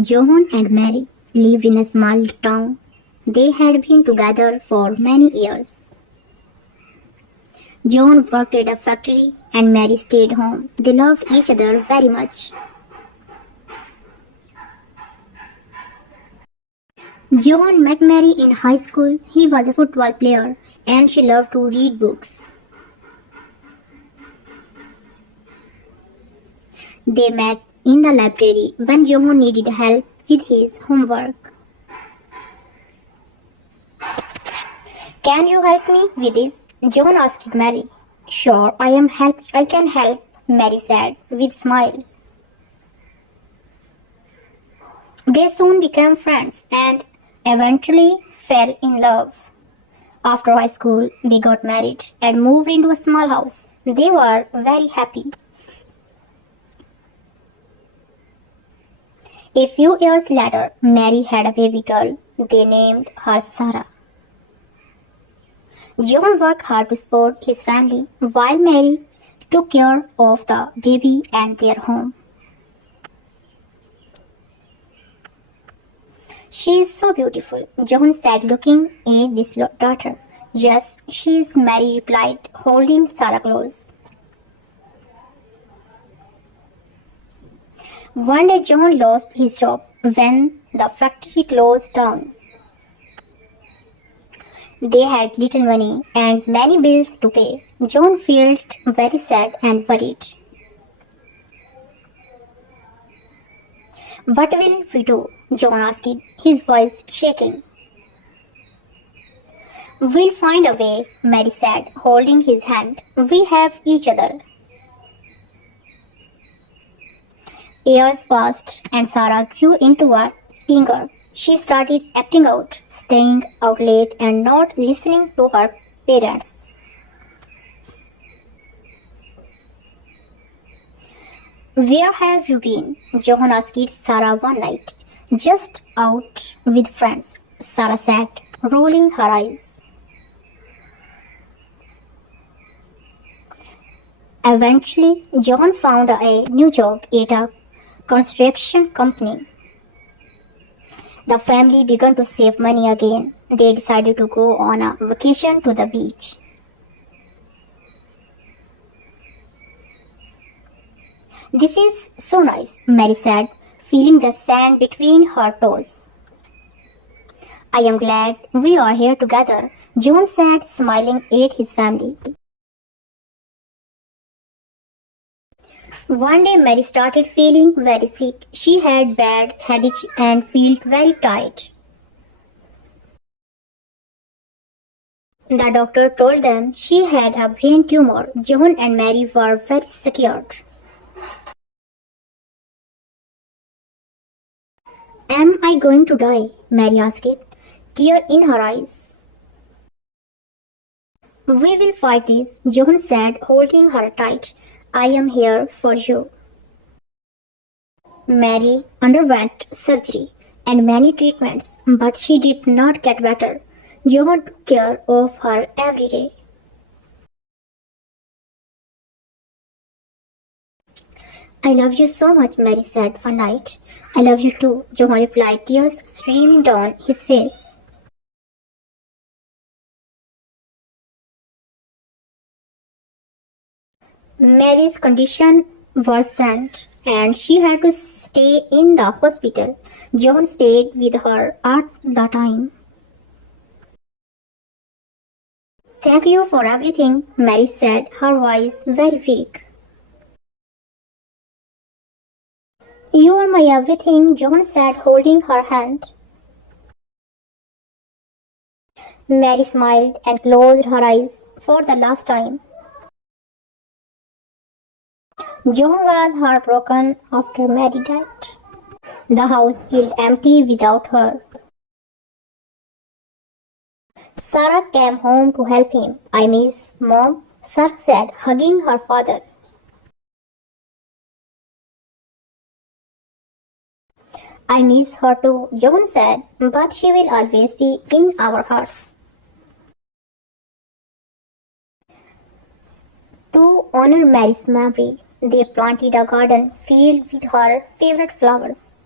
John and Mary lived in a small town. They had been together for many years. John worked at a factory and Mary stayed home. They loved each other very much. John met Mary in high school. He was a football player and she loved to read books. They met in the library when John needed help with his homework. Can you help me with this? John asked Mary. Sure, I can help, Mary said with a smile. They soon became friends and eventually fell in love. After high school, they got married and moved into a small house. They were very happy. A few years later, Mary had a baby girl. They named her Sarah. John worked hard to support his family while Mary took care of the baby and their home. She is so beautiful, John said looking at his daughter. Yes, she is, Mary replied, holding Sarah close. One day John lost his job when the factory closed down. They had little money and many bills to pay. John felt very sad and worried. What will we do? John asked, his voice shaking. We'll find a way, Mary said, holding his hand. We have each other. Years passed and Sarah grew into a teen girl. She started acting out, staying out late and not listening to her parents. Where have you been? John asked Sarah one night. Just out with friends, Sarah said, rolling her eyes. Eventually, John found a new job at a construction company. The family began to save money again. They decided to go on a vacation to the beach. This is so nice, Mary said, feeling the sand between her toes. I am glad we are here together, John said, smiling at his family. One day Mary started feeling very sick. She had bad headache and felt very tired. The doctor told them she had a brain tumor. John and Mary were very scared. Am I going to die? Mary asked, tear in her eyes. We will fight this, John said, holding her tight. I am here for you. Mary underwent surgery and many treatments, but she did not get better. John took care of her every day. I love you so much, Mary said one night. I love you too, John replied, tears streaming down his face. Mary's condition worsened and she had to stay in the hospital. John stayed with her at the time. Thank you for everything, Mary said, her voice very weak. You are my everything, John said, holding her hand. Mary smiled and closed her eyes for the last time. John was heartbroken after Mary died. The house felt empty without her. Sarah came home to help him. I miss Mom, Sarah said, hugging her father. I miss her too, John said, but she will always be in our hearts. To honor Mary's memory, they planted a garden filled with her favorite flowers.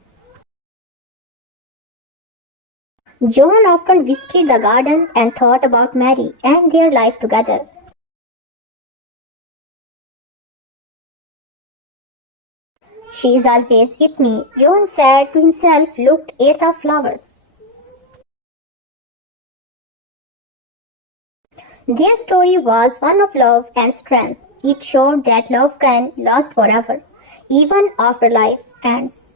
John often visited the garden and thought about Mary and their life together. She is always with me, John said to himself, looked at the flowers. Their story was one of love and strength. It showed that love can last forever, even after life ends.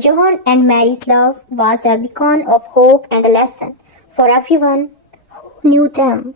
John and Mary's love was a beacon of hope and a lesson for everyone who knew them.